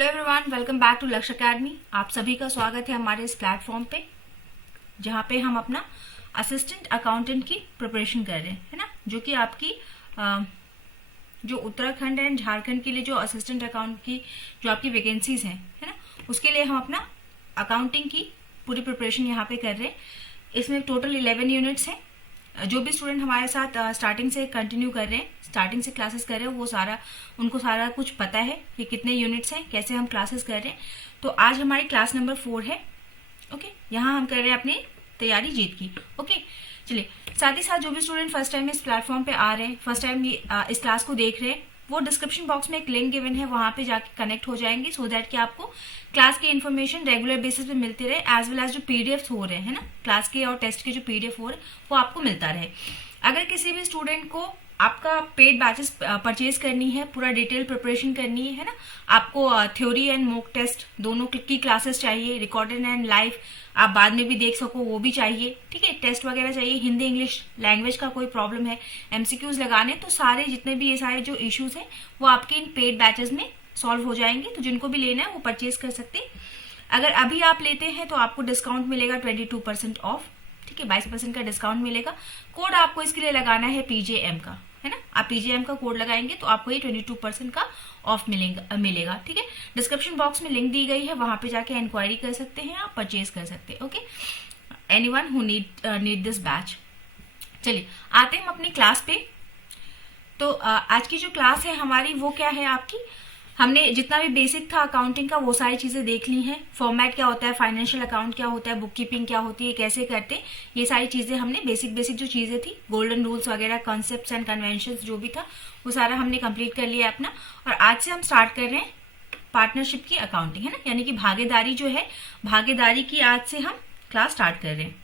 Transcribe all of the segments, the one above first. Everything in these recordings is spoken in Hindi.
Hello everyone, welcome back to Lakshya Academy. आप सभी का स्वागत है हमारे इस प्लेटफॉर्म पे, जहाँ पे हम अपना असिस्टेंट अकाउंटेंट की प्रिपरेशन कर रहे हैं, है ना। जो कि आपकी जो उत्तराखंड एंड झारखंड के लिए जो असिस्टेंट अकाउंट की जो आपकी वैकेंसीज हैं, है ना, उसके लिए हम अपना अकाउंटिंग की पूरी प्रिपरेशन यहाँ पे कर रहे हैं। इसमें टोटल 11 यूनिट्स हैं। जो भी स्टूडेंट हमारे साथ स्टार्टिंग से कंटिन्यू कर रहे हैं, स्टार्टिंग से क्लासेस कर रहे हैं, वो उनको सारा कुछ पता है कि कितने यूनिट्स हैं, कैसे हम क्लासेस कर रहे हैं। तो आज हमारी क्लास नंबर 4 है। ओके, यहाँ हम कर रहे हैं अपनी तैयारी जीत की। ओके, चलिए, साथ ही साथ जो भी स्टूडेंट फर्स्ट टाइम इस प्लेटफॉर्म पे आ रहे हैं, फर्स्ट टाइम इस क्लास को देख रहे हैं, वो डिस्क्रिप्शन बॉक्स में एक लिंक गिवन है, वहां पे जाके कनेक्ट हो जाएंगे, सो दैट कि आपको क्लास की इन्फॉर्मेशन रेगुलर बेसिस पे मिलती रहे, एज वेल एज जो पीडीएफ हो रहे हैं ना, क्लास के और टेस्ट के जो पीडीएफ हो रहे हैं वो आपको मिलता रहे। अगर किसी भी स्टूडेंट को आपका पेड बैचेस परचेज करनी है, पूरा डिटेल प्रिपरेशन करनी है ना, आपको थ्योरी एंड मॉक टेस्ट दोनों की क्लासेस चाहिए, रिकॉर्डेड एंड लाइव आप बाद में भी देख सको, वो भी चाहिए, ठीक है। टेस्ट वगैरह चाहिए, हिंदी इंग्लिश लैंग्वेज का कोई प्रॉब्लम है, एमसीक्यूज लगाने, तो सारे जितने भी ये सारे जो इश्यूज हैं वो आपके इन पेड बैचेस में सॉल्व हो जाएंगे। तो जिनको भी लेना है वो परचेज कर सकते हैं। अगर अभी आप लेते हैं तो आपको डिस्काउंट मिलेगा 22% ऑफ, ठीक है, 22% का डिस्काउंट मिलेगा। कोड आपको इसके लिए लगाना है पीजेएम का, है ना। आप पीजेएम का कोड लगाएंगे तो आपको ये 22% का ऑफ मिलेगा, ठीक है। डिस्क्रिप्शन बॉक्स में लिंक दी गई है, वहां पे जाके इंक्वायरी कर सकते हैं, आप परचेज कर सकते हैं। Okay, anyone who need this batch. चलिए आते हैं हम अपनी क्लास पे। तो आज की जो क्लास है हमारी वो क्या है, आपकी हमने जितना भी बेसिक था अकाउंटिंग का वो सारी चीजें देख ली हैं। फॉर्मेट क्या होता है, फाइनेंशियल अकाउंट क्या होता है, बुक कीपिंग क्या होती है, कैसे करते हैं, ये सारी चीजें हमने बेसिक जो चीजें थी, गोल्डन रूल्स वगैरह, कॉन्सेप्ट्स एंड कन्वेंशंस जो भी था वो सारा हमने कंप्लीट कर लिया अपना। और आज से हम स्टार्ट कर रहे हैं पार्टनरशिप की अकाउंटिंग, है ना, यानी कि भागीदारी जो है, भागीदारी की आज से हम क्लास स्टार्ट कर रहे हैं।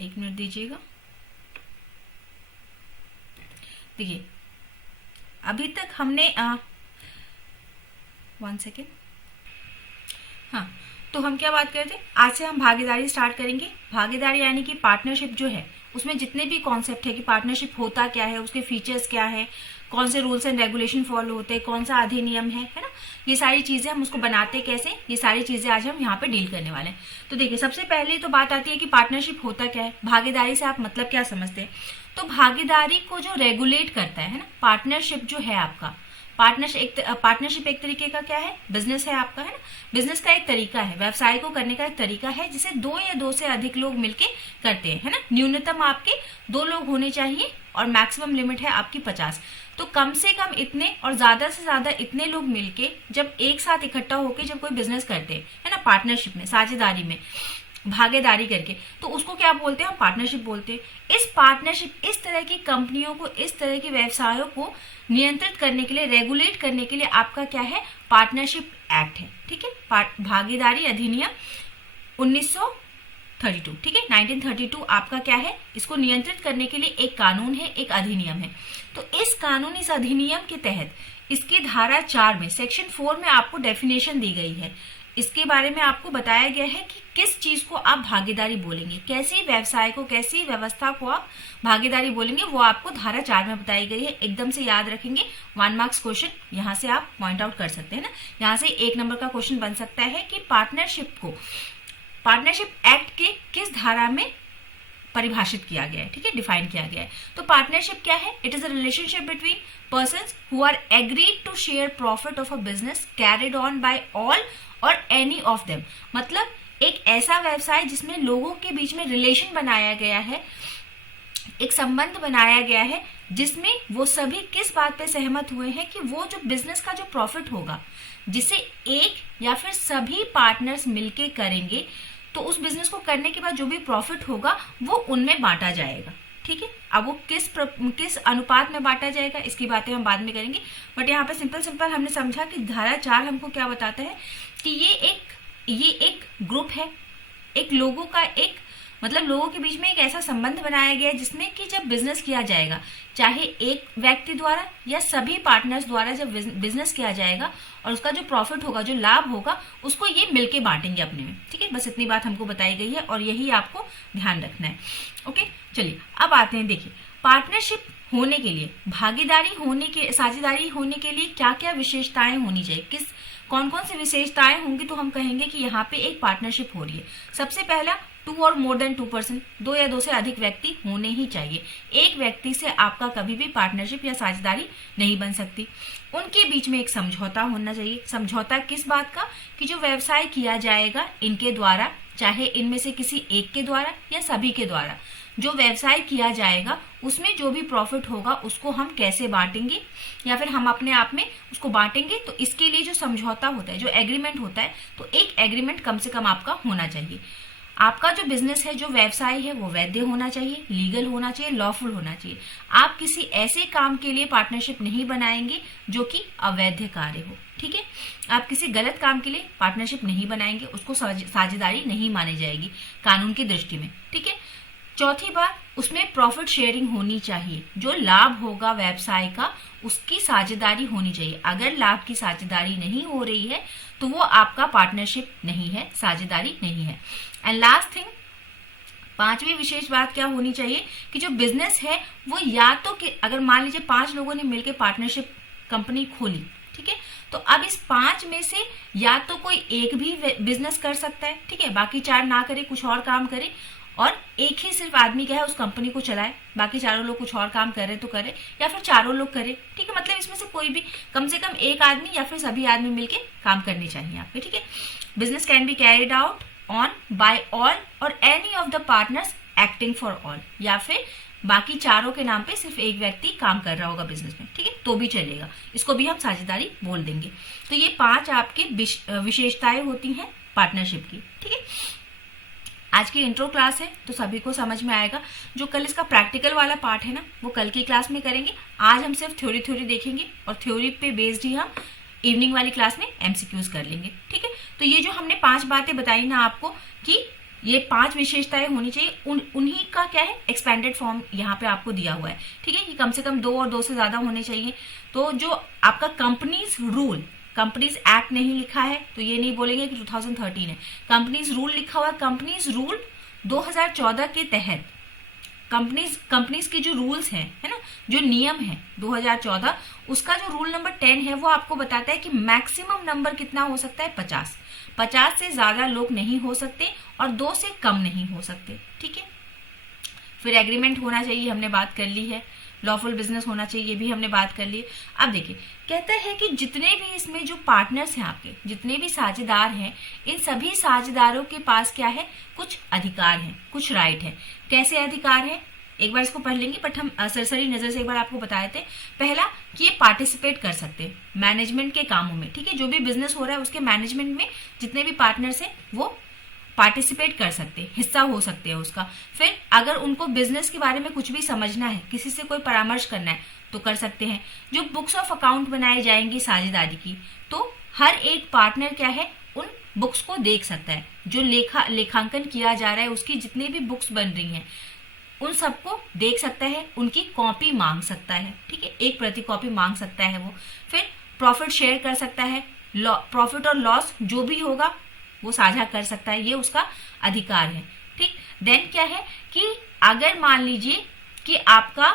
1 मिनट दीजिएगा। देखिए, अभी तक हमने 1 सेकेंड, हाँ, तो हम क्या बात करते हैं, आज से हम भागीदारी स्टार्ट करेंगे। भागीदारी यानी कि पार्टनरशिप जो है उसमें जितने भी कॉन्सेप्ट है कि पार्टनरशिप होता क्या है, उसके फीचर्स क्या है, कौन से रूल्स एंड रेगुलेशन फॉलो होते हैं, कौन सा अधिनियम है ना, ये सारी चीजें हम उसको बनाते कैसे, ये सारी चीजें आज हम यहाँ पे डील करने वाले हैं। तो देखिए, सबसे पहले तो बात आती है कि पार्टनरशिप होता क्या है, भागीदारी से आप मतलब क्या समझते हैं। तो भागीदारी को जो रेगुलेट करता है ना, पार्टनरशिप जो है आपका, पार्टनरशिप एक तरीके का क्या है, बिजनेस है आपका, है ना। बिजनेस का एक तरीका है, व्यवसाय को करने का एक तरीका है, जिसे 2 या 2 से अधिक लोग मिलके करते हैं, है ना। न्यूनतम आपके 2 लोग होने चाहिए और मैक्सिमम लिमिट है आपकी 50। तो कम से कम इतने और ज्यादा से ज्यादा इतने लोग मिलके जब एक साथ इकट्ठा होके जब कोई बिजनेस करते हैं, है ना, पार्टनरशिप में, साझेदारी में, भागीदारी करके, तो उसको क्या बोलते हैं, हम पार्टनरशिप बोलते हैं। इस पार्टनरशिप, इस तरह की कंपनियों को, इस तरह के व्यवसायों को नियंत्रित करने के लिए, रेगुलेट करने के लिए आपका क्या है, पार्टनरशिप एक्ट है, ठीक है। भागीदारी अधिनियम 1932, ठीक है, 1932 आपका क्या है, इसको नियंत्रित करने के लिए एक कानून है, एक अधिनियम है। तो इस कानून, इस अधिनियम के तहत इसके धारा 4 में, सेक्शन 4 में आपको डेफिनेशन दी गई है। इसके बारे में आपको बताया गया है कि किस चीज को आप भागीदारी बोलेंगे, कैसी व्यवसाय को, कैसी व्यवस्था को आप भागीदारी बोलेंगे, वो आपको धारा 4 में बताई गई है। एकदम से याद रखेंगे, 1 मार्क्स क्वेश्चन यहाँ से आप पॉइंट आउट कर सकते हैं ना। यहाँ से 1 नंबर का क्वेश्चन बन सकता है कि पार्टनरशिप को, पार्टनरशिप एक्ट के किस धारा में परिभाषित किया गया है, ठीक है, डिफाइन किया गया है। तो पार्टनरशिप क्या है, it is a relationship between persons who are agreed to share profit of a business carried on by all और एनी ऑफ देम। मतलब एक ऐसा व्यवसाय जिसमें लोगों के बीच में रिलेशन बनाया गया है, एक संबंध बनाया गया है, जिसमें वो सभी किस बात पे सहमत हुए हैं कि वो जो बिजनेस का जो प्रॉफिट होगा, जिसे एक या फिर सभी पार्टनर्स मिलके करेंगे, तो उस बिजनेस को करने के बाद जो भी प्रॉफिट होगा वो उनमें बांटा जाएगा, ठीक है। अब वो किस अनुपात में बांटा जाएगा, इसकी बातें हम बाद में करेंगे, बट यहाँ पे सिंपल हमने समझा कि धारा 4 हमको क्या बताता है कि ये एक ग्रुप है, एक लोगों का, एक मतलब लोगों के बीच में एक ऐसा संबंध बनाया गया है जिसमें कि जब बिजनेस किया जाएगा, चाहे एक व्यक्ति द्वारा या सभी पार्टनर्स द्वारा जब बिजनेस किया जाएगा, और उसका जो प्रॉफिट होगा, जो लाभ होगा, उसको ये मिलके बांटेंगे अपने में, ठीक है। बस इतनी बात हमको बताई गई है और यही आपको ध्यान रखना है। ओके, चलिए अब आते हैं। देखिए, पार्टनरशिप होने के लिए, साझेदारी होने के लिए क्या क्या विशेषताएं होनी चाहिए, कौन कौन सी विशेषताएं होंगी, तो हम कहेंगे कि यहाँ पे एक पार्टनरशिप हो रही है। सबसे पहला 2 और मोर देन 2%, 2 या 2 से अधिक व्यक्ति होने ही चाहिए। एक व्यक्ति से आपका कभी भी पार्टनरशिप या साझेदारी नहीं बन सकती। उनके बीच में एक समझौता होना चाहिए। समझौता किस बात का, कि जो व्यवसाय किया जाएगा इनके द्वारा, चाहे इनमें से किसी एक के द्वारा या सभी के द्वारा, जो व्यवसाय किया जाएगा उसमें जो भी प्रॉफिट होगा उसको हम कैसे बांटेंगे या फिर हम अपने आप में उसको बांटेंगे। तो इसके लिए जो समझौता होता है, जो एग्रीमेंट होता है, तो एक एग्रीमेंट कम से कम आपका होना चाहिए। आपका जो बिजनेस है, जो व्यवसाय है, वो वैध होना चाहिए, लीगल होना चाहिए, लॉफुल होना चाहिए। आप किसी ऐसे काम के लिए पार्टनरशिप नहीं बनाएंगे जो कि अवैध कार्य हो, ठीक है। आप किसी गलत काम के लिए पार्टनरशिप नहीं बनाएंगे, उसको साझेदारी नहीं मानी जाएगी कानून की दृष्टि में, ठीक है। चौथी बात, उसमें प्रॉफिट शेयरिंग होनी चाहिए। जो लाभ होगा व्यवसाय का उसकी साझेदारी होनी चाहिए। अगर लाभ की साझेदारी नहीं हो रही है तो वो आपका पार्टनरशिप नहीं है, साझेदारी नहीं है। एंड लास्ट थिंग, पांचवी विशेष बात क्या होनी चाहिए कि जो बिजनेस है वो या तो कि अगर मान लीजिए 5 लोगों ने मिलकर पार्टनरशिप कंपनी खोली, ठीक है, तो अब इस 5 में से या तो कोई एक भी बिजनेस कर सकता है, ठीक है, बाकी 4 ना करे, कुछ और काम करे, और एक ही सिर्फ आदमी क्या है उस कंपनी को चलाए, बाकी चारों लोग कुछ और काम करे तो करे, या फिर चारों लोग करे, ठीक है। मतलब इसमें से कोई भी कम से कम एक आदमी या फिर सभी आदमी मिलके काम करनी चाहिए आपके, ठीक है। Business can be carried out on by all और any of the partners acting for all, या फिर बाकी चारों के नाम पे सिर्फ एक व्यक्ति काम कर रहा होगा बिजनेस में, ठीक है, तो भी चलेगा। इसको भी हम साझेदारी बोल देंगे। तो ये 5 आपके विशेषताएं होती हैं पार्टनरशिप की, ठीक है। आज की इंट्रो क्लास है तो सभी को समझ में आएगा। जो कल इसका प्रैक्टिकल वाला पार्ट है ना, वो कल की क्लास में करेंगे। आज हम सिर्फ थ्योरी देखेंगे और थ्योरी पे बेस्ड ही हम इवनिंग वाली क्लास में एमसीक्यूज कर लेंगे, ठीक है। तो ये जो हमने 5 बातें बताई ना आपको कि ये 5 विशेषताएं होनी चाहिए, उन्हीं का क्या है एक्सपेंडेड फॉर्म यहाँ पे आपको दिया हुआ है, ठीक है। कि कम से कम 2 और 2 से ज्यादा होने चाहिए। तो जो आपका कंपनीज रूल, कंपनीज एक्ट नहीं लिखा है तो ये नहीं बोलेंगे कि 2013 है। कंपनीज रूल लिखा हुआ है। कंपनीज रूल 2014 के तहत कंपनीज के जो रूल्स हैं, है ना, जो नियम है 2014, उसका जो रूल नंबर 10 है वो आपको बताता है कि मैक्सिमम नंबर कितना हो सकता है, 50 से ज्यादा लोग नहीं हो सकते और 2 से कम नहीं हो सकते, ठीक है। फिर एग्रीमेंट होना चाहिए, हमने बात कर ली है। लॉफुल बिजनेस होना चाहिए, ये भी हमने बात कर ली। अब देखिए, कहता है कि जितने भी इसमें जो पार्टनर्स हैं आपके, जितने भी साझेदार हैं, इन सभी साझेदारों के पास क्या है, कुछ अधिकार हैं, कुछ राइट है। कैसे अधिकार है, एक बार इसको पढ़ लेंगे, बट हम सरसरी नजर से एक बार आपको बताए थे। पहला कि ये पार्टिसिपेट कर सकते हैं मैनेजमेंट के कामों में, ठीक है। जो भी बिजनेस हो रहा है उसके मैनेजमेंट में जितने भी पार्टनर्स हैं वो पार्टिसिपेट कर सकते हैं, हिस्सा हो सकते हैं उसका। फिर अगर उनको बिजनेस के बारे में कुछ भी समझना है, किसी से कोई परामर्श करना है तो कर सकते हैं। जो बुक्स ऑफ अकाउंट बनाए जाएंगी साझेदारी की, तो हर एक पार्टनर क्या है उन बुक्स को देख सकता है। जो लेखांकन किया जा रहा है उसकी जितनी भी बुक्स बन रही हैं उन सबको देख सकता है, उनकी कॉपी मांग सकता है, ठीक है, एक प्रति कॉपी मांग सकता है वो। फिर प्रॉफिट शेयर कर सकता है, प्रॉफिट और लॉस जो भी होगा वो साझा कर सकता है, ये उसका अधिकार है, ठीक। देन क्या है कि अगर मान लीजिए कि आपका,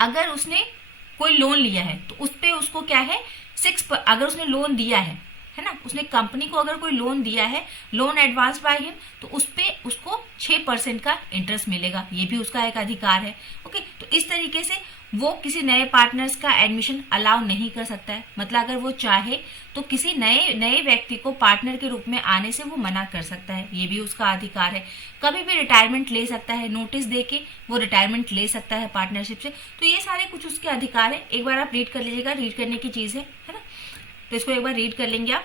अगर उसने कोई लोन लिया है तो उस पे उसको क्या है अगर उसने लोन दिया है ना, उसने कंपनी को अगर कोई लोन दिया है, लोन एडवांस बाय हिम, तो उस पे उसको 6% का इंटरेस्ट मिलेगा, ये भी उसका एक अधिकार है, ओके। तो इस तरीके से वो किसी नए पार्टनर्स का एडमिशन अलाउ नहीं कर सकता है। मतलब अगर वो चाहे तो किसी नए व्यक्ति को पार्टनर के रूप में आने से वो मना कर सकता है, ये भी उसका अधिकार है। कभी भी रिटायरमेंट ले सकता है, नोटिस देके वो रिटायरमेंट ले सकता है पार्टनरशिप से। तो ये सारे कुछ उसके अधिकार है। एक बार आप रीड कर लीजिएगा, रीड करने की चीज है ना, तो इसको एक बार रीड कर लेंगे आप।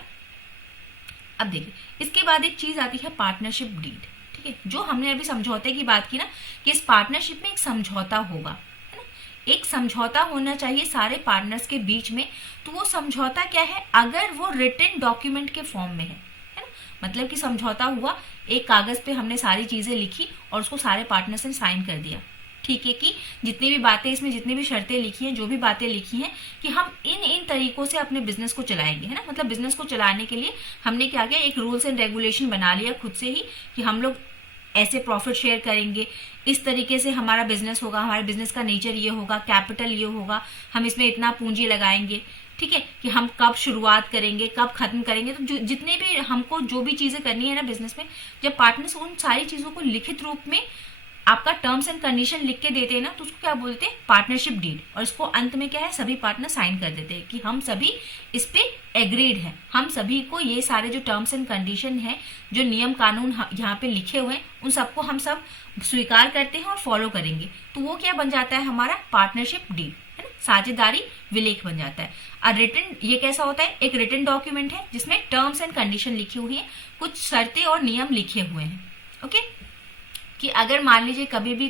अब देखिए, इसके बाद एक चीज आती है पार्टनरशिप डीड, ठीक है। जो हमने अभी समझौते की बात की ना, कि इस पार्टनरशिप में एक समझौता होगा, है ना, एक समझौता होना चाहिए सारे पार्टनर्स के बीच में। तो वो समझौता क्या है, अगर वो रिटन डॉक्यूमेंट के फॉर्म में है ना, मतलब कि समझौता हुआ, एक कागज पे हमने सारी चीजें लिखी और उसको सारे पार्टनर्स ने साइन कर दिया, ठीक है, कि जितनी भी बातें इसमें, जितनी भी शर्तें लिखी हैं, जो भी बातें लिखी हैं कि हम इन तरीकों से अपने बिजनेस को चलाएंगे, है ना। मतलब बिजनेस को चलाने के लिए हमने क्या किया, एक रूल्स एंड रेगुलेशन बना लिया खुद से ही कि हम लोग ऐसे प्रॉफिट शेयर करेंगे, इस तरीके से हमारा बिजनेस होगा, हमारे बिजनेस का नेचर ये होगा, कैपिटल ये होगा, हम इसमें इतना पूंजी लगाएंगे, ठीक है, कि हम कब शुरुआत करेंगे, कब खत्म करेंगे। तो जितने भी हमको जो भी चीजें करनी है ना बिजनेस में, जब पार्टनर्स उन सारी चीजों को लिखित रूप में आपका टर्म्स एंड कंडीशन लिख के देते हैं ना, तो उसको क्या बोलते हैं, पार्टनरशिप डीड। और इसको अंत में क्या है, सभी पार्टनर साइन कर देते हैं कि हम सभी इस पे एग्रीड हैं, हम सभी को ये सारे जो टर्म्स एंड कंडीशन है, जो नियम कानून यहाँ पे लिखे हुए हैं, उन सबको हम सब स्वीकार करते हैं और फॉलो करेंगे। तो वो क्या बन जाता है, हमारा पार्टनरशिप डीड, है ना, साझेदारी विलेख बन जाता है। रिटन, ये कैसा होता है, एक रिटन डॉक्यूमेंट है जिसमें टर्म्स एंड कंडीशन लिखी हुई है, कुछ शर्तें और नियम लिखे हुए हैं। ओके, कि अगर मान लीजिए कभी भी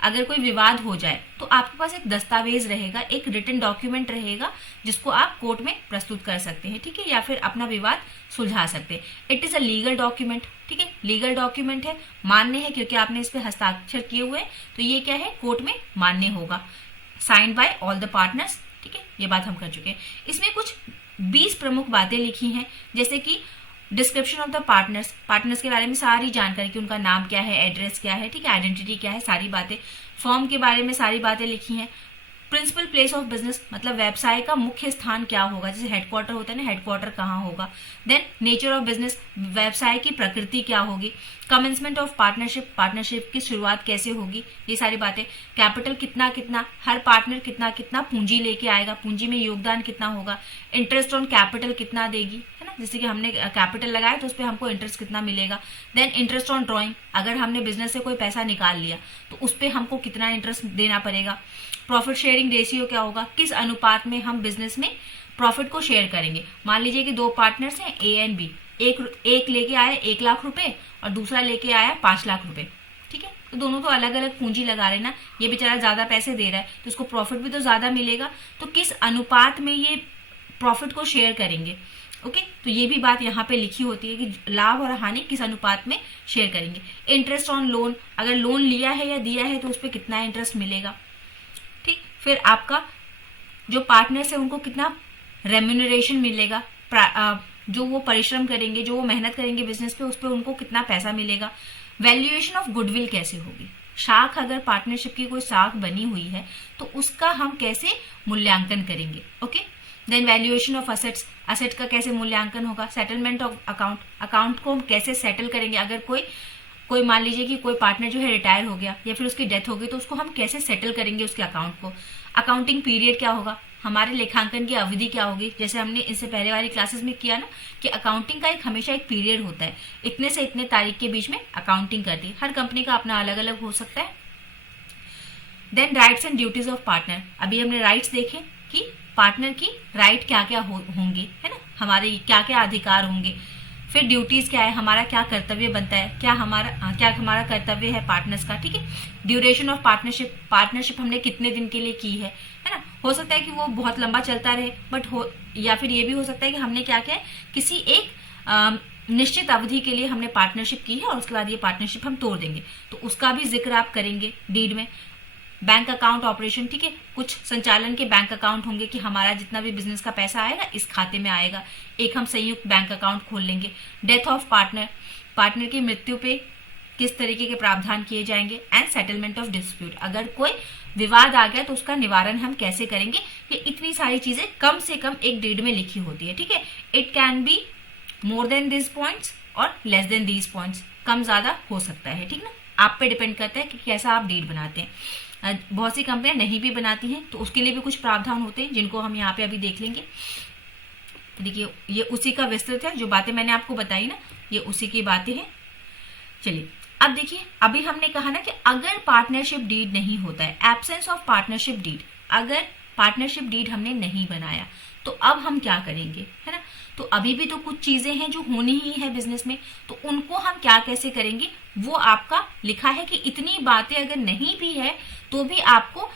अगर कोई विवाद हो जाए, तो आपके पास एक दस्तावेज रहेगा, एक रिटन डॉक्यूमेंट रहेगा, जिसको आप कोर्ट में प्रस्तुत कर सकते हैं, ठीक है, या फिर अपना विवाद सुलझा सकते हैं। It is a legal document, ठीक है, लीगल डॉक्यूमेंट है, मान्य है, क्योंकि आपने इस पे हस्ताक्षर किए हुए हैं, तो ये क्या है, कोर्ट में मान्य होगा, signed by all the partners, ठीक है, ये बात हम कर चुके हैं। इसमें कुछ 20 प्रमुख बातें लिखी हैं, जैसे कि डिस्क्रिप्शन ऑफ द पार्टनर्स के बारे में सारी जानकारी, कि उनका नाम क्या है, एड्रेस क्या है, ठीक है, आइडेंटिटी क्या है, सारी बातें। फर्म के बारे में सारी बातें लिखी हैं। प्रिंसिपल प्लेस ऑफ बिजनेस, मतलब व्यवसाय का मुख्य स्थान क्या होगा, जैसे हेडक्वार्टर होता है ना, हेडक्वार्टर कहाँ होगा। देन नेचर ऑफ बिजनेस, व्यवसाय की प्रकृति क्या होगी। कमेंसमेंट ऑफ पार्टनरशिप की शुरुआत कैसे होगी, ये सारी बातें। कैपिटल कितना कितना, हर पार्टनर कितना कितना पूंजी लेके आएगा, पूंजी में योगदान कितना होगा। इंटरेस्ट ऑन कैपिटल कितना देगी, है ना, जैसे कि हमने कैपिटल लगाया तो उस पर हमको इंटरेस्ट कितना मिलेगा। देन इंटरेस्ट ऑन ड्रॉइंग, अगर हमने बिजनेस से कोई पैसा निकाल लिया तो उस पर हमको कितना इंटरेस्ट देना पड़ेगा। प्रॉफिट शेयरिंग रेशियो क्या होगा, किस अनुपात में हम बिजनेस में प्रॉफिट को शेयर करेंगे। मान लीजिए कि 2 पार्टनर्स हैं, ए एंड बी, एक लेके आया 1 लाख रुपए और दूसरा लेके आया 5 लाख रुपए, ठीक है, तो दोनों तो अलग अलग पूंजी लगा रहे ना, ये बेचारा ज्यादा पैसे दे रहा है तो उसको प्रॉफिट भी तो ज्यादा मिलेगा, तो किस अनुपात में ये प्रॉफिट को शेयर करेंगे। ओके, तो ये भी बात यहाँ पे लिखी होती है कि लाभ और हानि किस अनुपात में शेयर करेंगे। इंटरेस्ट ऑन लोन, अगर लोन लिया है या दिया है तो उस पर कितना इंटरेस्ट मिलेगा, ठीक। फिर आपका जो पार्टनर्स है उनको कितना रेम्यूनरेशन मिलेगा, जो वो परिश्रम करेंगे, जो वो मेहनत करेंगे बिजनेस पे, उस पर उनको कितना पैसा मिलेगा। वैल्यूएशन ऑफ गुडविल कैसे होगी, शाख, अगर पार्टनरशिप की कोई शाख बनी हुई है तो उसका हम कैसे मूल्यांकन करेंगे। Okay, then valuation of assets, asset का कैसे मूल्यांकन होगा। सेटलमेंट ऑफ अकाउंट, अकाउंट को हम कैसे सेटल करेंगे। अगर कोई मान लीजिए कि कोई पार्टनर जो है रिटायर हो गया या फिर उसकी डेथ हो गई, तो उसको हम कैसे सेटल करेंगे उसके अकाउंट को। अकाउंटिंग पीरियड क्या होगा, हमारे लेखांकन की अवधि क्या होगी। जैसे हमने इससे पहले वाली क्लासेस में किया ना कि अकाउंटिंग का हमेशा एक पीरियड होता है, इतने से इतने तारीख के बीच में अकाउंटिंग करती है, हर कंपनी का अपना अलग अलग हो सकता है। Then rights and duties of partner, अभी हमने राइट्स देखे कि पार्टनर की राइट क्या क्या होंगे, है ना, हमारे क्या क्या अधिकार होंगे। फिर ड्यूटीज क्या है, हमारा क्या कर्तव्य बनता है, क्या हमारा कर्तव्य है पार्टनर्स का, ठीक है। ड्यूरेशन ऑफ पार्टनरशिप हमने कितने दिन के लिए की है ना। हो सकता है कि वो बहुत लंबा चलता रहे, या फिर ये भी हो सकता है कि हमने क्या किया है, किसी एक निश्चित अवधि के लिए हमने पार्टनरशिप की है और उसके बाद ये पार्टनरशिप हम तोड़ देंगे, तो उसका भी जिक्र आप करेंगे डीड में। बैंक अकाउंट ऑपरेशन, ठीक है, कुछ संचालन के बैंक अकाउंट होंगे कि हमारा जितना भी बिजनेस का पैसा आएगा इस खाते में आएगा, एक हम संयुक्त बैंक अकाउंट खोल लेंगे। डेथ ऑफ पार्टनर की मृत्यु पे किस तरीके के प्रावधान किए जाएंगे। एंड सेटलमेंट ऑफ डिस्प्यूट, अगर कोई विवाद आ गया तो उसका निवारण हम कैसे करेंगे। ये इतनी सारी चीजें कम से कम एक डीड में लिखी होती है, ठीक है। It can be more than this points और लेस देन दीज पॉइंट्स, कम ज्यादा हो सकता है, ठीक ना, आप पे डिपेंड करता है कि कैसा आप डीड बनाते हैं। बहुत सी कंपनियां नहीं भी बनाती हैं तो उसके लिए भी कुछ प्रावधान होते हैं जिनको हम यहाँ पे अभी देख लेंगे। देखिए ये उसी का विस्तृत है, जो बातें मैंने आपको बताई ना ये उसी की बातें हैं। चलिए अब देखिए, अभी हमने कहा ना कि अगर पार्टनरशिप डीड नहीं होता है, एब्सेंस ऑफ पार्टनरशिप डीड, अगर पार्टनरशिप डीड हमने नहीं बनाया तो अब हम क्या करेंगे, है ना। तो अभी भी तो कुछ चीजें हैं जो होनी ही है बिजनेस में, तो उनको हम क्या कैसे करेंगे वो आपका लिखा है कि इतनी बातें अगर नहीं भी है तो भी आपको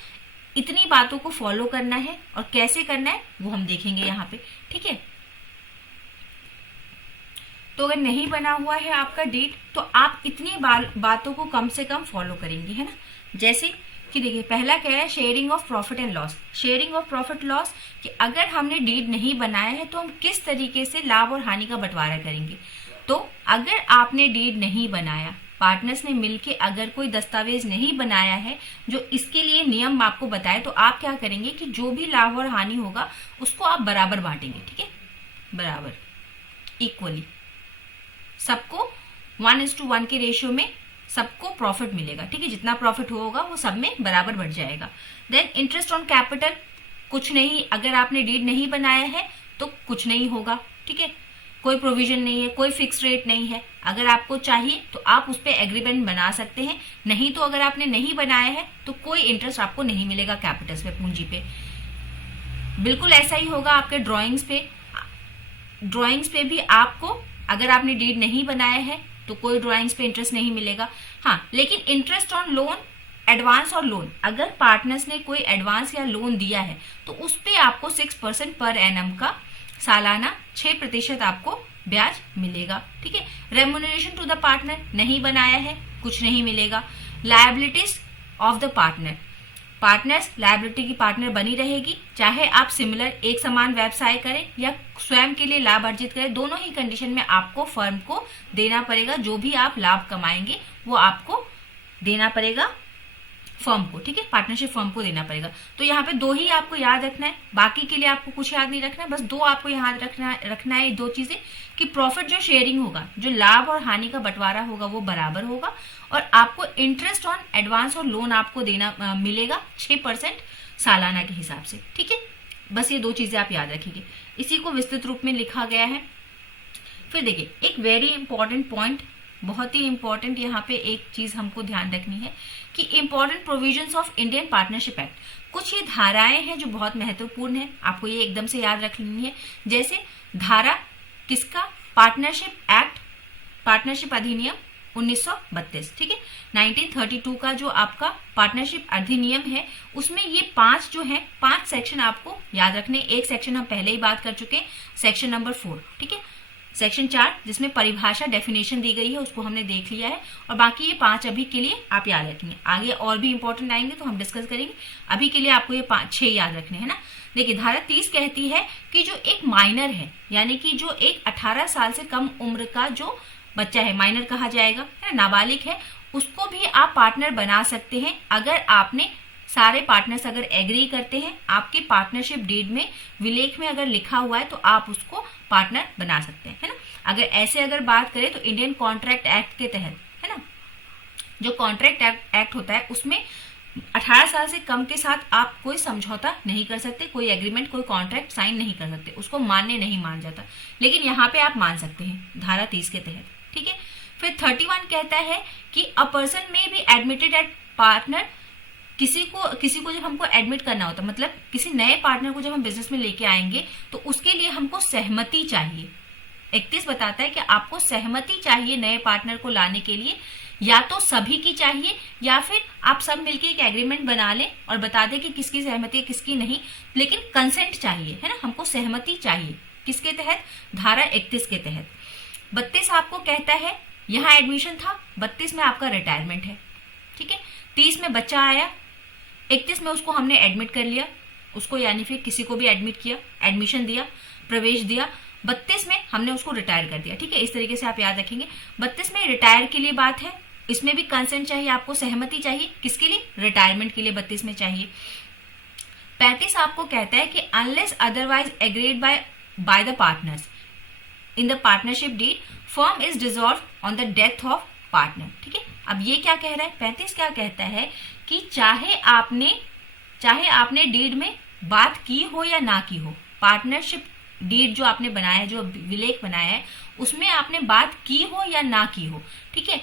इतनी बातों को फॉलो करना है, और कैसे करना है वो हम देखेंगे यहाँ पे, ठीक है। तो अगर नहीं बना हुआ है आपका डीड तो आप इतनी बातों को कम से कम फॉलो करेंगे, है ना। जैसे कि देखिए पहला कह रहा है sharing of profit and loss. Sharing of profit loss कि अगर हमने डीड नहीं बनाया है तो हम किस तरीके से लाभ और हानि का बंटवारा करेंगे। तो अगर आपने डीड नहीं बनाया, पार्टनर्स ने मिलके अगर कोई दस्तावेज नहीं बनाया है जो इसके लिए नियम आपको बताए, तो आप क्या करेंगे कि जो भी लाभ और हानि होगा उसको आप बराबर बांटेंगे। ठीक है, बराबर इक्वली सबको 1:1 के रेशियो में सबको प्रॉफिट मिलेगा। ठीक है, जितना प्रॉफिट होगा वो सब में बराबर बढ़ जाएगा। देन इंटरेस्ट ऑन कैपिटल, कुछ नहीं, अगर आपने डीड नहीं बनाया है तो कुछ नहीं होगा। ठीक है, कोई प्रोविजन नहीं है, कोई फिक्स रेट नहीं है। अगर आपको चाहिए तो आप उस पर एग्रीमेंट बना सकते हैं, नहीं तो अगर आपने नहीं बनाया है तो कोई इंटरेस्ट आपको नहीं मिलेगा कैपिटल्स पे, पूंजी पे। बिल्कुल ऐसा ही होगा आपके ड्रॉइंग्स पे। ड्रॉइंग्स पे भी आपको अगर आपने डीड नहीं बनाया है तो कोई ड्रॉइंग्स पे इंटरेस्ट नहीं मिलेगा। हाँ, लेकिन इंटरेस्ट ऑन लोन, एडवांस और लोन, अगर पार्टनर्स ने कोई एडवांस या लोन दिया है तो उस पे आपको 6% पर एनम का सालाना 6% आपको ब्याज मिलेगा। ठीक है, रेम्युनरेशन टू द पार्टनर, नहीं बनाया है कुछ नहीं मिलेगा। Liabilities of the partner, partners liability की पार्टनर बनी रहेगी, चाहे आप सिमिलर एक समान व्यवसाय करें या स्वयं के लिए लाभ अर्जित करें, दोनों ही कंडीशन में आपको फर्म को देना पड़ेगा। जो भी आप लाभ कमाएंगे वो आपको देना पड़ेगा फर्म को। ठीक है, पार्टनरशिप फर्म को देना पड़ेगा। तो यहाँ पे 2 ही आपको याद रखना है, बाकी के लिए आपको कुछ याद नहीं रखना है, बस 2 आपको याद रखना है 2 चीजें कि प्रॉफिट जो शेयरिंग होगा, जो लाभ और हानि का बंटवारा होगा वो बराबर होगा, और आपको इंटरेस्ट ऑन एडवांस और लोन आपको देना मिलेगा 6% सालाना के हिसाब से। ठीक है, बस ये 2 चीजें आप याद रखिए, इसी को विस्तृत रूप में लिखा गया है। फिर देखिए एक वेरी इंपॉर्टेंट पॉइंट, बहुत ही इंपॉर्टेंट यहाँ पे एक चीज हमको ध्यान रखनी है कि important provisions of Indian partnership act, कुछ ये धाराएं हैं जो बहुत महत्वपूर्ण है, आपको ये एकदम से याद रख लेनी है। जैसे धारा किसका, पार्टनरशिप एक्ट, पार्टनरशिप अधिनियम 1932। ठीक है, 1932 का जो आपका पार्टनरशिप अधिनियम है उसमें ये 5 जो है 5 सेक्शन आपको याद रखने। एक सेक्शन हम पहले ही बात कर चुके हैं, सेक्शन नंबर 4। ठीक है, सेक्शन 4 जिसमें परिभाषा डेफिनेशन दी गई है उसको हमने देख लिया है, और बाकी ये 5 अभी के लिए आप याद रखेंगे। आगे और भी इंपॉर्टेंट आएंगे तो हम डिस्कस करेंगे, अभी के लिए आपको ये 6 याद रखने हैं ना। देखिए धारा 30 कहती है कि जो एक माइनर है, यानी कि जो एक 18 साल से कम उम्र का जो बच्चा है, माइनर कहा जाएगा, है ना, नाबालिग है, उसको भी आप पार्टनर बना सकते हैं अगर आपने सारे पार्टनर्स अगर एग्री करते हैं, आपके पार्टनरशिप डीड में विलेख में अगर लिखा हुआ है तो आप उसको पार्टनर बना सकते हैं, है ना। अगर ऐसे अगर बात करें तो इंडियन कॉन्ट्रैक्ट एक्ट के तहत, है ना, जो कॉन्ट्रैक्ट एक्ट होता है उसमें 18 साल से कम के साथ आप कोई समझौता नहीं कर सकते, कोई एग्रीमेंट, कोई कॉन्ट्रैक्ट साइन नहीं कर सकते, उसको मान्य नहीं मान जाता। लेकिन यहाँ पे आप मान सकते हैं धारा 30 के तहत। ठीक है, फिर 31 कहता है कि अ पर्सन में बी एडमिटेड एट पार्टनर, किसी को जब हमको एडमिट करना होता, मतलब किसी नए पार्टनर को जब हम बिजनेस में लेके आएंगे तो उसके लिए हमको सहमति चाहिए। 31 बताता है कि आपको सहमति चाहिए नए पार्टनर को लाने के लिए, या तो सभी की चाहिए या फिर आप सब मिलके एक एग्रीमेंट बना लें और बता दें कि किसकी सहमति है किसकी नहीं, लेकिन कंसेंट चाहिए, है ना, हमको सहमति चाहिए। किसके तहत, धारा 31 के तहत। 32 आपको कहता है, यहाँ एडमिशन था, 32 में आपका रिटायरमेंट है। ठीक है, 30 में बच्चा आया, 31 में उसको हमने एडमिट कर लिया, उसको यानी फिर किसी को भी एडमिट किया, एडमिशन दिया, प्रवेश दिया, 32 में हमने उसको रिटायर कर दिया। ठीक है, इस तरीके से आप याद रखेंगे। 32 में रिटायर के लिए बात है, इसमें भी कंसेंट चाहिए, आपको सहमति चाहिए, किसके लिए, रिटायरमेंट के लिए 32 में चाहिए। 35 आपको कहता है कि unless otherwise agreed by the partners in the partnership deed, firm is dissolved on the death of partner. ठीक है, अब ये क्या कह रहा है, 35 क्या कहता है कि चाहे आपने डीड में बात की हो या ना की हो, पार्टनरशिप डीड जो आपने बनाया है, जो विलेख बनाया है, उसमें आपने बात की हो या ना की हो, ठीक है,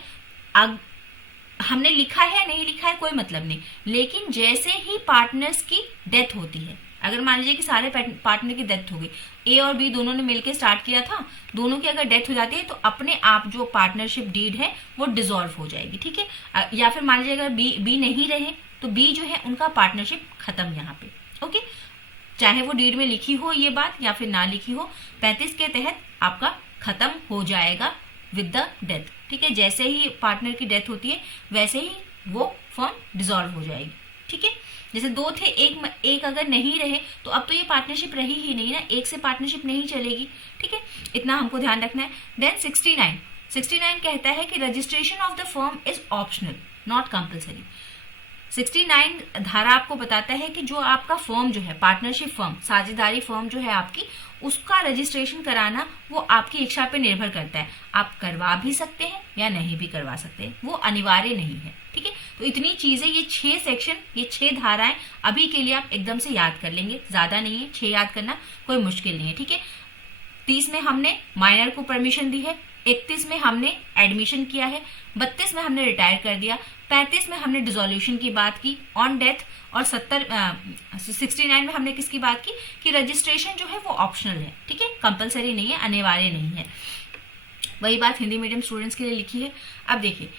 हमने लिखा है नहीं लिखा है कोई मतलब नहीं, लेकिन जैसे ही पार्टनर्स की डेथ होती है, अगर मान लीजिए कि सारे पार्टनर की डेथ हो गई, ए और बी दोनों ने मिलकर स्टार्ट किया था, दोनों की अगर डेथ हो जाती है तो अपने आप जो पार्टनरशिप डीड है वो डिसॉल्व हो जाएगी। ठीक है, या फिर मान लीजिए अगर बी नहीं रहे तो बी जो है उनका पार्टनरशिप खत्म यहाँ पे। ओके, चाहे वो डीड में लिखी हो ये बात या फिर ना लिखी हो, 35 के तहत आपका खत्म हो जाएगा विद द डेथ। ठीक है, जैसे ही पार्टनर की डेथ होती है वैसे ही वो फर्म डिसॉल्व हो जाएगी। ठीक है, जैसे 2 थे, एक अगर नहीं रहे तो अब तो ये पार्टनरशिप रही ही नहीं ना, एक से पार्टनरशिप नहीं चलेगी। ठीक है, इतना हमको ध्यान रखना है। देन 69 69 कहता है कि registration of the firm is optional not compulsory. 69 धारा आपको बताता है कि जो आपका फर्म जो है, पार्टनरशिप फर्म, साझेदारी फर्म जो है आपकी, उसका रजिस्ट्रेशन कराना वो आपकी इच्छा पे निर्भर करता है। आप करवा भी सकते हैं या नहीं भी करवा सकते, वो अनिवार्य नहीं है। ठीक है, तो इतनी चीजें, ये 6 सेक्शन, ये 6 धाराएं अभी के लिए आप एकदम से याद कर लेंगे, ज्यादा नहीं है, 6 याद करना कोई मुश्किल नहीं है। ठीक है, 30 में हमने माइनर को परमिशन दी है, 31 में हमने एडमिशन किया है, 32 में हमने रिटायर कर दिया, 35 में हमने डिसोल्यूशन की बात की ऑन डेथ, और 69 में हमने किसकी बात की कि रजिस्ट्रेशन जो है वो ऑप्शनल है। ठीक है, कंपलसरी नहीं है, अनिवार्य नहीं है। वही बात हिंदी मीडियम स्टूडेंट्स के लिए लिखी है। अब देखिए,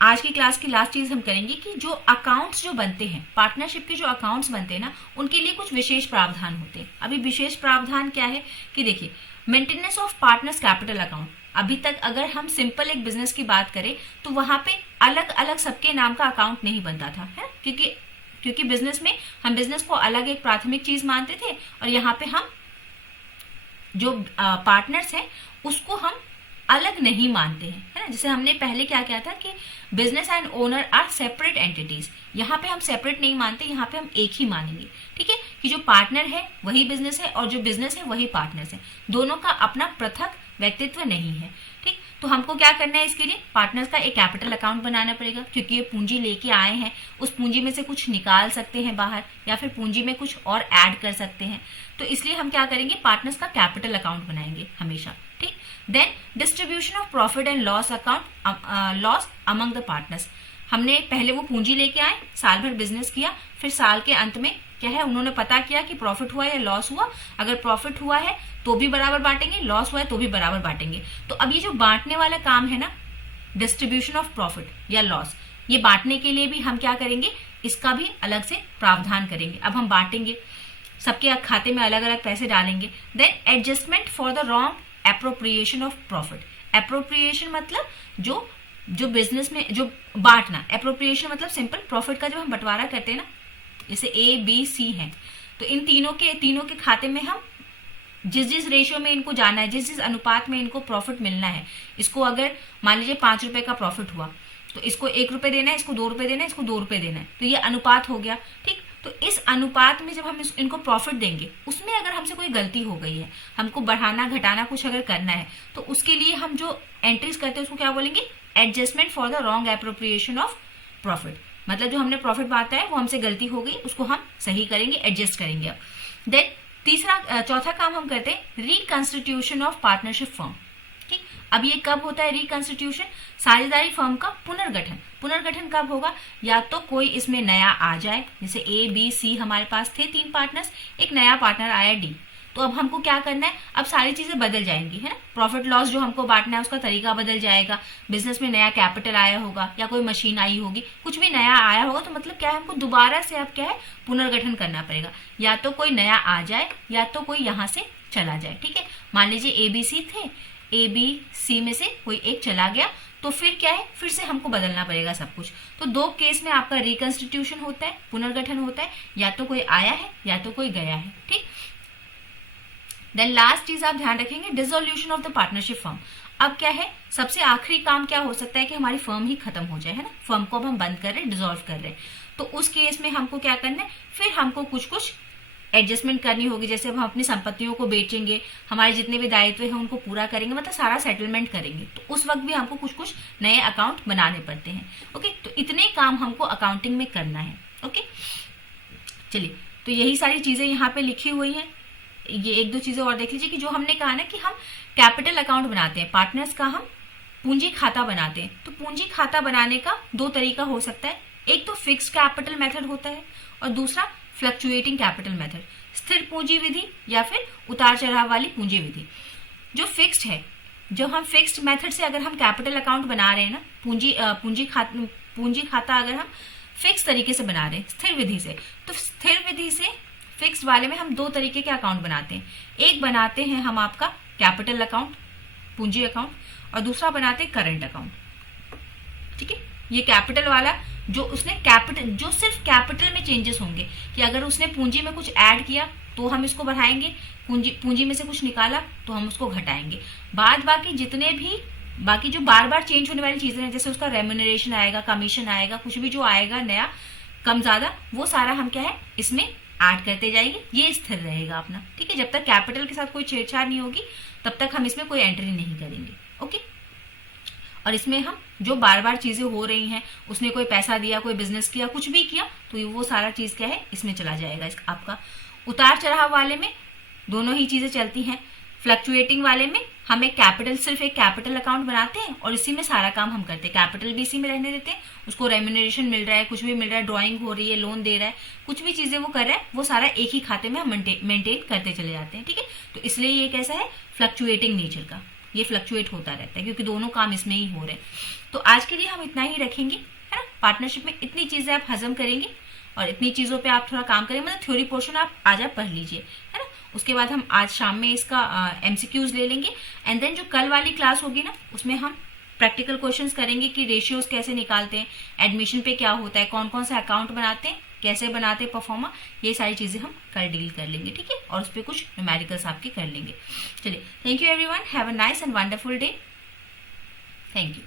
आज की क्लास की लास्ट चीज हम करेंगे कि जो अकाउंट्स जो बनते हैं, पार्टनरशिप के जो अकाउंट्स बनते हैं ना, उनके लिए कुछ विशेष प्रावधान होते हैं। अभी विशेष प्रावधान क्या है कि देखिए, maintenance of partners capital account. अभी तक अगर हम सिंपल एक बिजनेस की बात करें तो वहां पे अलग अलग सबके नाम का अकाउंट नहीं बनता था, है, क्योंकि बिजनेस में हम बिजनेस को अलग एक प्राथमिक चीज मानते थे, और यहाँ पे हम जो पार्टनर्स हैं उसको हम अलग नहीं मानते हैं, है ना। जैसे हमने पहले क्या किया था कि business and owner are separate entities, यहाँ पे हम सेपरेट नहीं मानते, यहाँ पे हम एक ही मानेंगे। ठीक है, कि जो पार्टनर है वही बिजनेस है और जो बिजनेस है वही पार्टनर्स है, दोनों का अपना पृथक व्यक्तित्व नहीं है। ठीक, तो हमको क्या करना है, इसके लिए पार्टनर्स का एक कैपिटल अकाउंट बनाना पड़ेगा, क्योंकि ये पूंजी लेके आए हैं, उस पूंजी में से कुछ निकाल सकते हैं बाहर, या फिर पूंजी में कुछ और ऐड कर सकते हैं। तो इसलिए हम क्या करेंगे, पार्टनर्स का कैपिटल अकाउंट बनाएंगे हमेशा। ठीक, then distribution of profit and loss account, loss among the partners. हमने पहले वो पूंजी लेके आए, साल भर बिजनेस किया, फिर साल के अंत में क्या है, उन्होंने पता किया कि प्रॉफिट हुआ या लॉस हुआ। अगर प्रॉफिट हुआ है तो भी बराबर बांटेंगे, लॉस हुआ है तो भी बराबर बांटेंगे। तो अब ये जो बांटने वाला काम है ना, डिस्ट्रीब्यूशन ऑफ प्रॉफिट या लॉस, ये बांटने के लिए भी हम क्या करेंगे, इसका भी अलग से प्रावधान करेंगे। अब हम बांटेंगे, सबके खाते में अलग अलग पैसे डालेंगे। Then adjustment for the wrong appropriation of profit. Appropriation मतलब जो बिजनेस में जो बांटना, एप्रोप्रिएशन मतलब सिंपल प्रॉफिट का जब हम बंटवारा करते हैं ना, जैसे ए बी सी है, तो इन तीनों के खाते में हम जिस रेशियो में इनको जाना है, जिस अनुपात में इनको प्रॉफिट मिलना है, इसको अगर मान लीजिए 5 रुपए का प्रॉफिट हुआ तो इसको 1 रुपए देना है, इसको 2 रुपए देना है, इसको 2 रुपए देना है, तो ये अनुपात हो गया। ठीक, तो इस अनुपात में जब हम इनको प्रॉफिट देंगे, उसमें अगर हमसे कोई गलती हो गई है, हमको बढ़ाना घटाना कुछ अगर करना है, तो उसके लिए हम जो एंट्रीज करते हैं उसको क्या बोलेंगे, adjustment for the wrong appropriation of profit. मतलब जो हमने प्रॉफिट बांटा है वो हमसे गलती हो गई, उसको हम सही करेंगे, एडजस्ट करेंगे। अब देन चौथा काम हम करते हैं, रिकंस्टिट्यूशन ऑफ पार्टनरशिप फर्म। ठीक, अब ये कब होता है रिकंस्टिट्यूशन, साझेदारी फर्म का पुनर्गठन कब होगा, या तो कोई इसमें नया आ जाए, जैसे ए बी सी हमारे पास थे 3 पार्टनर्स, एक नया पार्टनर आया डी, तो अब हमको क्या करना है, अब सारी चीजें बदल जाएंगी, है ना। प्रॉफिट लॉस जो हमको बांटना है उसका तरीका बदल जाएगा, बिजनेस में नया कैपिटल आया होगा, या कोई मशीन आई होगी, कुछ भी नया आया होगा, तो मतलब क्या है, हमको दोबारा से अब क्या है, पुनर्गठन करना पड़ेगा। या तो कोई नया आ जाए या तो कोई यहाँ से चला जाए। ठीक है, मान लीजिए ए बी सी थे, ए बी सी में से कोई एक चला गया, तो फिर क्या है, फिर से हमको बदलना पड़ेगा सब कुछ। तो 2 केस में आपका रिकंस्टिट्यूशन होता है, पुनर्गठन होता है, या तो कोई आया है या तो कोई गया है। ठीक, देन लास्ट चीज आप ध्यान रखेंगे, dissolution of the partnership firm. अब क्या है, सबसे आखिरी काम क्या हो सकता है कि हमारी फर्म ही खत्म हो जाए, है ना, फर्म को अब हम बंद कर रहे हैं, डिसॉल्व कर रहे हैं, तो उस केस में हमको क्या करना है, फिर हमको कुछ एडजस्टमेंट करनी होगी। जैसे अब हम अपनी संपत्तियों को बेचेंगे, हमारे जितने भी दायित्व हैं उनको पूरा करेंगे, मतलब सारा सेटलमेंट करेंगे, तो उस वक्त भी हमको कुछ नए अकाउंट बनाने पड़ते हैं। ओके, तो इतने काम हमको अकाउंटिंग में करना है। ओके, चलिए, तो यही सारी चीजें यहाँ पे लिखी हुई हैं। ये 1-2 चीजें और देख लीजिए कि जो हमने कहा ना कि हम कैपिटल अकाउंट बनाते हैं, पार्टनर्स का हम पूंजी खाता बनाते हैं, तो पूंजी खाता बनाने का 2 तरीका हो सकता है। एक तो फिक्स्ड कैपिटल मेथड होता है और दूसरा फ्लक्चुएटिंग कैपिटल मेथड, स्थिर पूंजी विधि या फिर उतार चढ़ाव वाली पूंजी विधि। जो फिक्स्ड है, जो हम फिक्स्ड मेथड से अगर हम कैपिटल अकाउंट बना रहे हैं ना, पूंजी खाता अगर हम फिक्स तरीके से बना रहे हैं स्थिर विधि से, तो स्थिर विधि से फिक्स्ड वाले में हम 2 तरीके के अकाउंट बनाते हैं। एक बनाते हैं हम आपका कैपिटल अकाउंट, पूंजी अकाउंट, और दूसरा बनाते हैं करंट अकाउंट। ठीक है, ये कैपिटल वाला जो सिर्फ कैपिटल में चेंजेस होंगे, कि अगर उसने पूंजी में कुछ ऐड किया तो हम इसको बढ़ाएंगे, पूंजी में से कुछ निकाला तो हम उसको घटाएंगे। बाद बाकी जितने भी बाकी जो बार बार चेंज होने वाली चीजें हैं, जैसे उसका रेम्यूनरेशन आएगा, कमीशन आएगा, कुछ भी जो आएगा नया कम ज्यादा, वो सारा हम क्या है इसमें ऐड करते जाएंगे, ये स्थिर रहेगा अपना। ठीक है, जब तक कैपिटल के साथ कोई छेड़छाड़ नहीं होगी तब तक हम इसमें कोई एंट्री नहीं करेंगे। ओके, और इसमें हम जो बार बार चीजें हो रही हैं, उसने कोई पैसा दिया, कोई बिजनेस किया, कुछ भी किया, तो वो सारा चीज क्या है इसमें चला जाएगा। आपका उतार चढ़ाव वाले में दोनों ही चीजें चलती हैं। फ्लक्चुएटिंग वाले में हम एक कैपिटल, सिर्फ एक कैपिटल अकाउंट बनाते हैं और इसी में सारा काम हम करते हैं, कैपिटल भी इसी में रहने देते हैं, उसको रेम्यूनरेशन मिल रहा है, कुछ भी मिल रहा है, ड्राइंग हो रही है, लोन दे रहा है, कुछ भी चीजें वो कर रहा है, वो सारा एक ही खाते में हम मेंटेन करते चले जाते हैं। ठीक है, तो इसलिए ये कैसा है फ्लक्चुएटिंग नेचर का, ये फ्लक्चुएट होता रहता है क्योंकि दोनों काम इसमें ही हो रहे हैं। तो आज के लिए हम इतना ही रखेंगे, है ना। पार्टनरशिप में इतनी चीजें आप हजम करेंगे और इतनी चीजों पे आप थोड़ा काम करेंगे, मतलब थ्योरी पोर्शन आप आज आप पढ़ लीजिए, है ना। उसके बाद हम आज शाम में इसका एमसीक्यूज ले लेंगे, एंड देन जो कल वाली क्लास होगी ना उसमें हम प्रैक्टिकल क्वेश्चंस करेंगे कि रेशियोज कैसे निकालते हैं, एडमिशन पे क्या होता है, कौन कौन सा अकाउंट बनाते हैं, कैसे बनाते हैं परफॉर्मा, ये सारी चीजें हम कल डील कर लेंगे। ठीक है, और उस पर कुछ न्यूमेरिकल्स आपके कर लेंगे। चलिए, thank you everyone, have a nice and wonderful day, thank you.